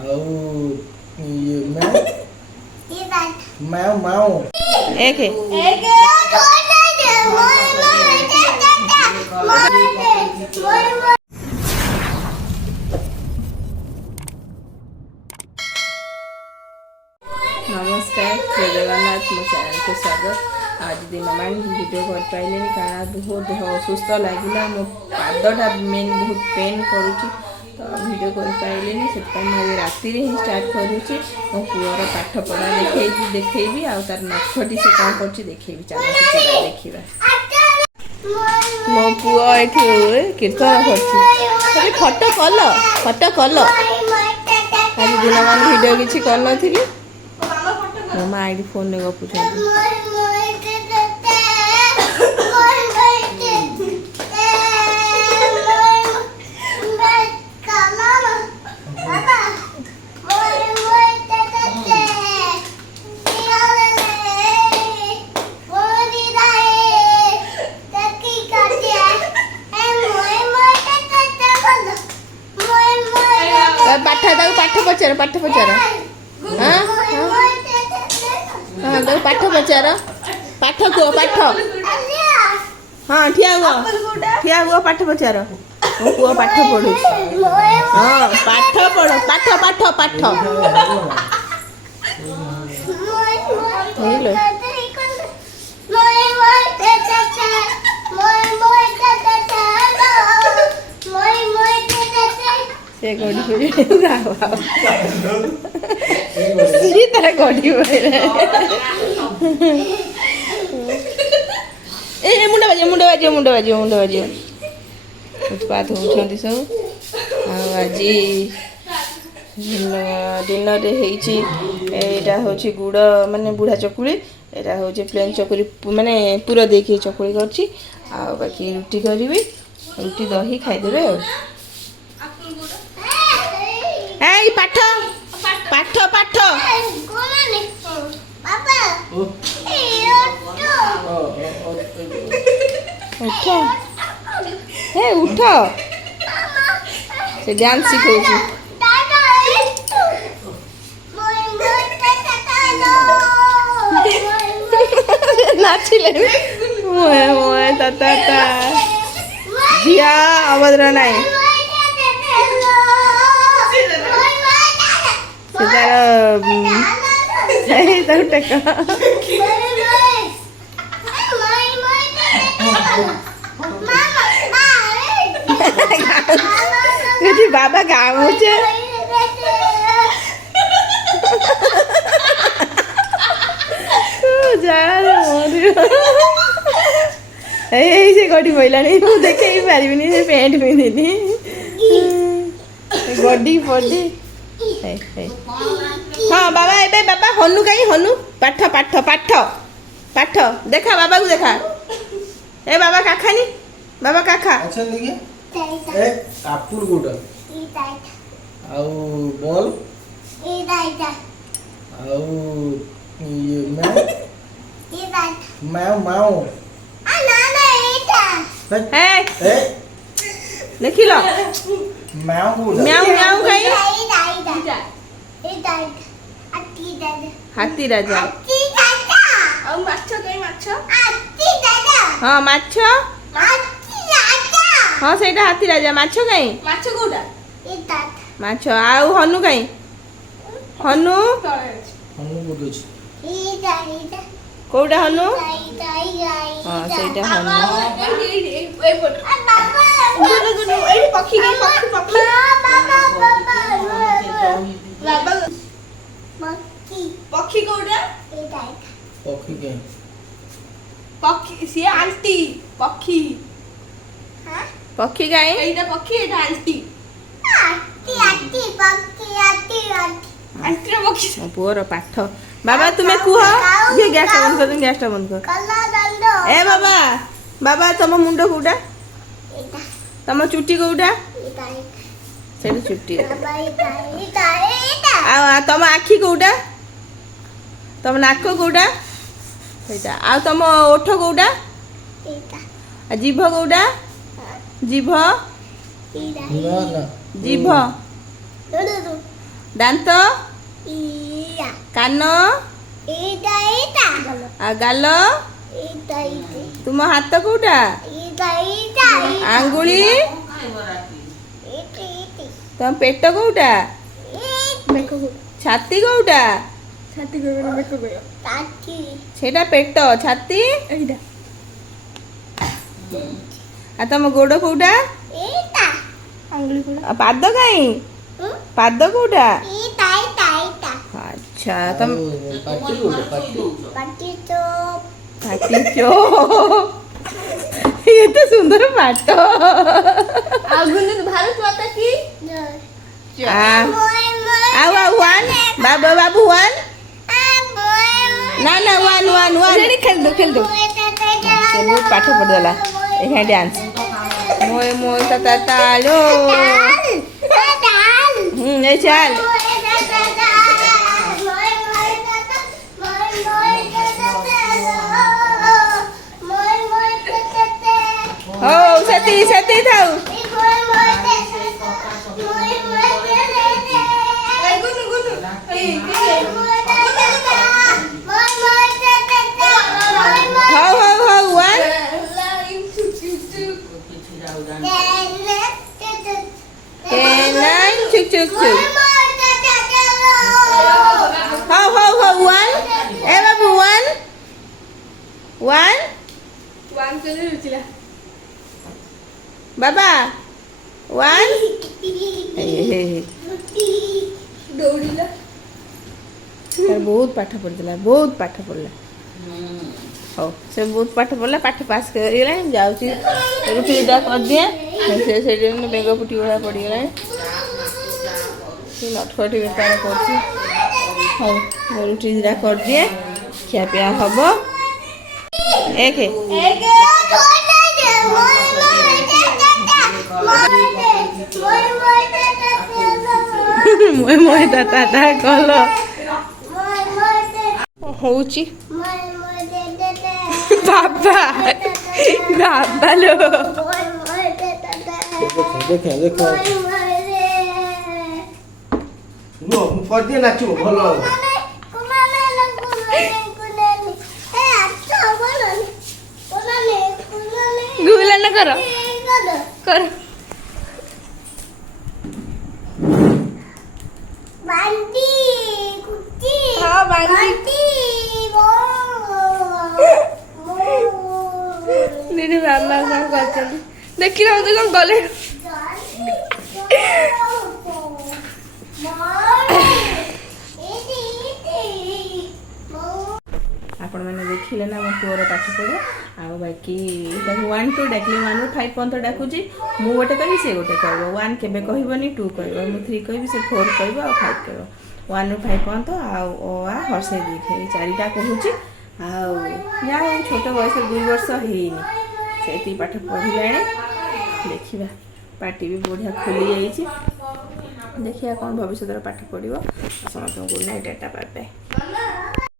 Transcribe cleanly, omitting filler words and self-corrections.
ଆଉ ये मैं माऊ एक है नमस्कार जय जगन्नाथ मो चैनल को स्वागत। आज दिन मान वीडियो कर पाइले कारण बहुत देह असुस्थ लगे मो पादटा मेन बहुत पेन करुच्ची तो वीडियो कर पाइले से राति ही स्टार्ट करुच्ची मो पुअर पाठ पढ़ा देखी आउ तार नखटी से कौन कर देखी चलो देखा मो पुआ ये कीर्तन कर फटो कल आज दिन मान वीडियो किसी कर नी मो माँ आई फोन में गपुच पाठ पचार हाँ हाँ तो पाठ पचार पाठ कह पाठ हाँ ठिया हुआ पाठ पचार मो पुआ पाठ पढ़ू हाँ पाठ पढ़ पाठ पाठ पाठ से गड़ी तारा गड़ी ए मुंड बाजियो उत्पात होती सब आज दिन यहाँ हूँ गुड़ माने बुढ़ा चकुड़ी यहाँ हूँ प्लेन चकुरी माने पूरा देखिए चकुड़ी करची आ बाकी रुटी करी रुटी दही खाईदेवे पाठ पाठ पाठ उठ हे उठ से डांस सिखाऊँ नाचिले मोए मोए ताता दिया अभद्र नाई बाबा गाँचे से गड़ी पड़ा देखे पारि से पैंट पिंधि गड्डी पड़ी हाँ बाबा ए बाबा हनु कहीं हनु पाठ पाठ पाठ पाठ देखा बाबा को देखा ए बाबा काखानी बाबा काखा अच्छा देखिए ए आपुल गोटा आउ बॉल आउ ये मैं माऊ ए देखी लो म्याऊ म्याऊ कहीं हाथी राजा हाँ माछ हाँ सेटा हाथी राजा माछ कहीं माछ आउ हनु कहीं हनु कौटा हनु हाँ सेटा हनु पक्षी कोड़ा पक्षी के पक्षी सी आंटी पक्षी हां पक्षी गाय एटा पक्षी एटा आंटी आंटी पक्षी आंटी रे पक्षी पुअर पाठ बाबा तुम्हें कुह ये गैस बंद कर ए बाबा बाबा तुम मुंड कोटा तुम चुटी कोटा से चुटी तुम आखि कोटा तुम नाक कोटा आ तुम ओठ कोटा जीभ कोटा जीभ ना जीभ ଦାନ୍ତ କାନ ଆଉ ଗାଲ ତୁମ ହାତ କୋଉଟା ଆଙ୍ଗୁଳି ତମ ପେଟ କୋଉଟା ଛାତି କୋଉଟା ସେଇଟା ପେଟ ଛାତି ଆଉ ତମ ଗୋଡ କୋଉଟା ଆଉ ପାଦ କାଇଁ ପାଦ କୋଉଟା ଆଚ୍ଛା ତମ ପାଟି କୋଉଟା ପାଟି ଏତେ ସୁନ୍ଦର ପାଟ ଭାରତ ମାତା କି ଆଉ ୱାନ୍ ବାବୁ ବାବୁ ୱାନ୍ ନା ନା ୱାନ୍ ଖେଳି ଦो ସେ ବହୁତ ପାଠ ପଢିଦେଲା ଏখানে ଡ୍ୟାନ୍ସ ମୋଏ ମୋଏ ତା ତାଳୋ ଏ ଚାଲ ହଉ ସେତିକି ଥାଉ ହଉ ୱାନ୍ ଚୁକ୍ ହଉ ୱାନ୍ ଏ ବାବୁ ୱାନ୍ ବାବା ୱାନ୍ ବହୁତ ପାଠ ପଢିଥିଲା ହଉ ସେ ବହୁତ ପାଠ ପଢିଲା ପାଠ ପାସ୍ କରିଗଲାଣି ଯାଉଛି ରୁଟି ଦୁଇଟା କରିଦିଏ ସେଇଠି ବେଙ୍ଗ ପୁଟି ଭଳିଆ ପଡ଼ିଗଲାଣି ନଟଫଟି ବେପାର କରୁଛି ହଉ ରୁଟି ଦୁଇଟା କରିଦିଏ ଖିଆପିଆ ହବ ଏକ ମୋଏ ତା କଲ ହଉଛି ବାବା ଲୋ ଦେଖ ମୁଁ କରିଦିଏ ନାଚିବ ଭଲ ହବ ଗୁଲାନ କର ଦିଦି ମାମା କଣ କରିଛନ୍ତି ଦେଖିଲ ମତେ କଣ ଗଲେ ଆପଣମାନେ ଦେଖିଲେ ନା ମୋ ପୁଅର ପାଠ ପଢ଼ା ଆଉ ବାକି ତାକୁ 1 2 ଡାକିଲେ 1 ରୁ 5 ପର୍ଯ୍ୟନ୍ତ ଡାକୁଛି ମୁଁ ଗୋଟେ କହିବି ସେ ଗୋଟେ କହିବ 1 କେବେ କହିବନି 2 କହିବ ମୁଁ 3 କହିବି ସେ 4 କହିବ ଆଉ 5 କହିବ 1 ରୁ 5 ପର୍ଯ୍ୟନ୍ତ ଆଉ ଅ ଆ ହର୍ଷେଇ ଦେଇକି ଏଇ ଚାରିଟା କହୁଛି ଆଉ ଯାହା ହଉ ଛୋଟ ବୟସ 2 ବର୍ଷ ହେଇନି ସେତିକି ପାଠ ପଢ଼ିଲାଣି ଦେଖିବା ପାଟି ବି ବଢ଼ିଆ ଖୋଲି ଯାଇଛି ଦେଖିବା କ'ଣ ଭବିଷ୍ୟତରେ ପାଠ ପଢ଼ିବ ସମସ୍ତଙ୍କୁ good night tata bye bye.